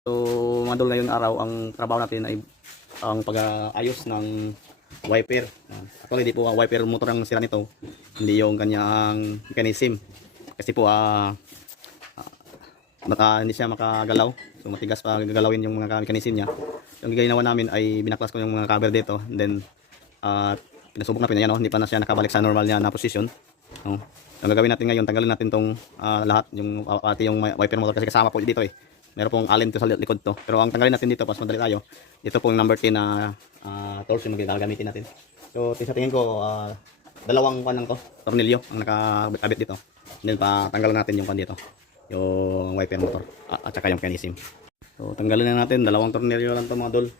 So mga idol, ngayong araw ang trabaho natin ay ang pag-ayos ng wiper. Actually hindi po ang wiper motor ang sira nito, hindi yung kanyang mechanism. Kasi po hindi siya makagalaw. So matigas pa gagalawin yung mga mechanism niya. Yung ginawa namin ay binaklas ko yung mga cover dito. And then pinasubok natin, ayan, hindi pa na siya nakabalik sa normal niya na position. No? Ang gagawin natin ngayon, tanggalin natin tong lahat, yung pati yung wiper motor kasi kasama po dito eh. Meron pong allen to sa likod to. Pero ang tanggalin natin dito, pas madali tayo. Ito pong number 10 na tools yung gagamitin natin. So sa tingin ko, dalawang pan lang to, tornilyo ang nakabit dito. And then patanggalan natin yung pan dito, yung wiper motor at saka yung mechanism. So tanggalin na natin, dalawang tornilyo lang to mga dol.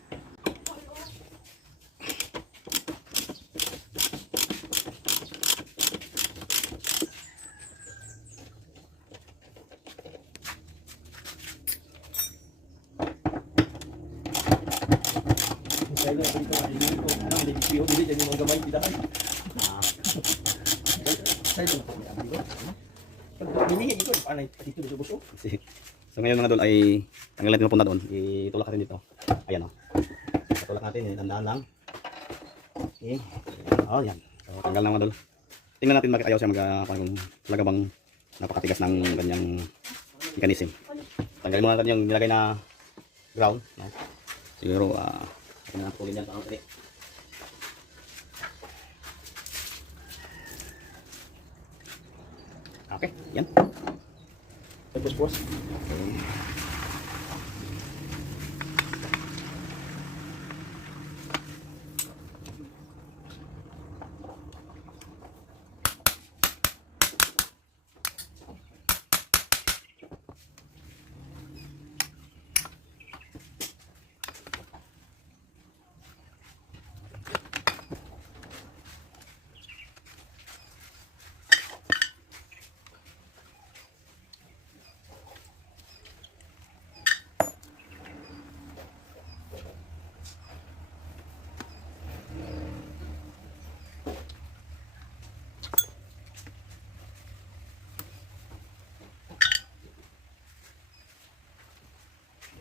So ngayon mga dol ay tanggalin natin mapunta doon. Itulak natin dito. Ayan o. Itulak natin, tandaan lang. Okay. Oh, yan. So tanggal na mga dol. Tingnan natin bakit ayaw siya kung talaga bang napakatigas ng ganyang mechanism. Tanggalin muna natin yung nilagay na ground. No? Siguro akin na pulin yan parang tali. Okay, yan. Tapos.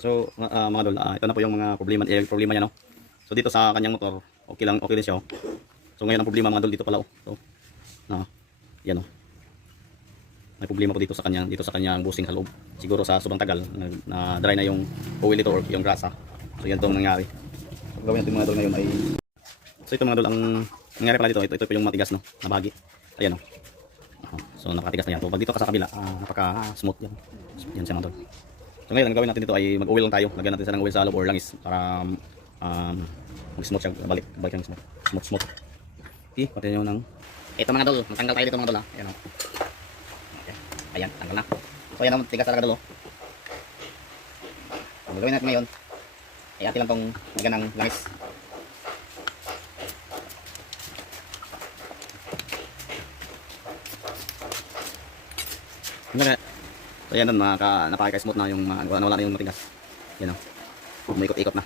So mga dol, ito na po yung mga problema niya, no. So dito sa kanyang motor, okay din siya. Oh. So ngayon ang problema mga dol dito pala, oh. So yan, oh. May problema po dito sa kanyang bushing sa loob. Siguro sa sobrang tagal na dry na yung oil ito or yung grasa. So yan tong nangyari. So gawin natin mga dol ngayon ay, so ito mga dol, ang nangyari pala dito, ito po yung matigas, no, na bahagi. Ayan, oh. So napakatigas na yan. So pag dito ka sa kabila, napaka-smooth yan. Yan siya mga dol. So ngayon ang gawin natin dito ay mag-oil lang tayo. Lagyan natin siya ng oil sa loob or langis para mag-smooth siya, balik ng smooth. Okay, pati nyo ng ito mga dol, magtanggal tayo dito mga dol, ha. Ayan, okay. Ayan, tanggal na. So ayan, tigas talaga dol, oh. So gawin natin ngayon ay atin lang tong lagyan ng langis. So yan doon, napaka-smooth na yung nawala na yung matigas. Yan, o. Umiikot-ikot na.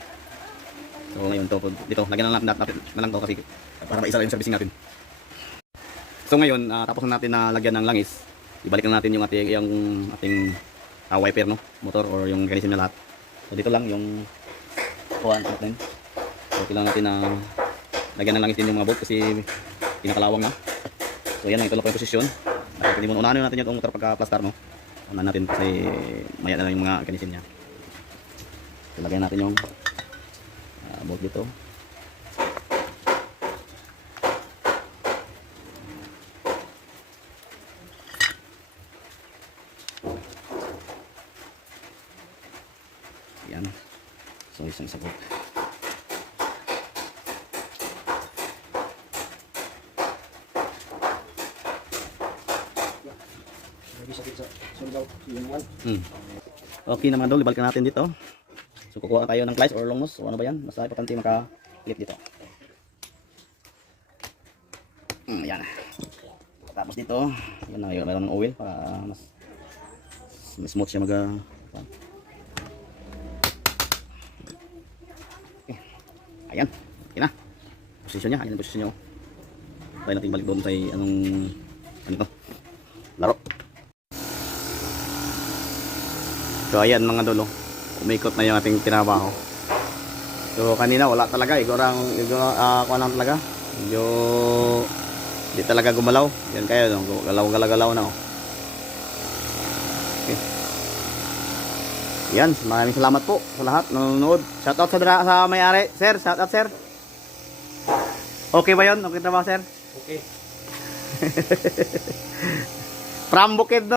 So ngayon dito, lagyan na lang to kasi para maisa lang yung servicing natin. So ngayon, tapos na natin na lagyan ng langis, ibalik na natin yung ating wiper, no, motor or yung mechanism na lahat. So dito lang yung kuhaan natin. So kailangan natin na lagyan ng langis din yung mga bolt kasi pinakalawang na. So yan lang, ito lang po yung posisyon. Unahan natin yung motor pagka-plastar, no. Unahan natin kasi maya na lang yung mga mechanism niya. So lagyan natin yung bolt dito. Yan. So isang sabot. Okay naman dol, ibalik natin dito. So kukuha tayo ng pliers or long nose o ano ba yan, basta importante maka-clip dito. Yan. Tapos dito, yan na, mayroon ng oil para mas smooth siya okay. Ayan, okay na. Posisyon niya, ayan ang posisyon niya. Tayo natin balik doon sa ano to, laro. So ayan mga dolo, umikot na yung ating trabaho. So kanina wala talaga, ikaw lang talaga. Medyo hindi talaga gumalaw. Yan kayo, no? Galaw na. Oh. Okay. Yan, maraming salamat po sa lahat nanonood. Shoutout sa may-ari. Sir, shoutout sir. Okay ba yun? Okay na ba sir? Okay. From Bukid, no?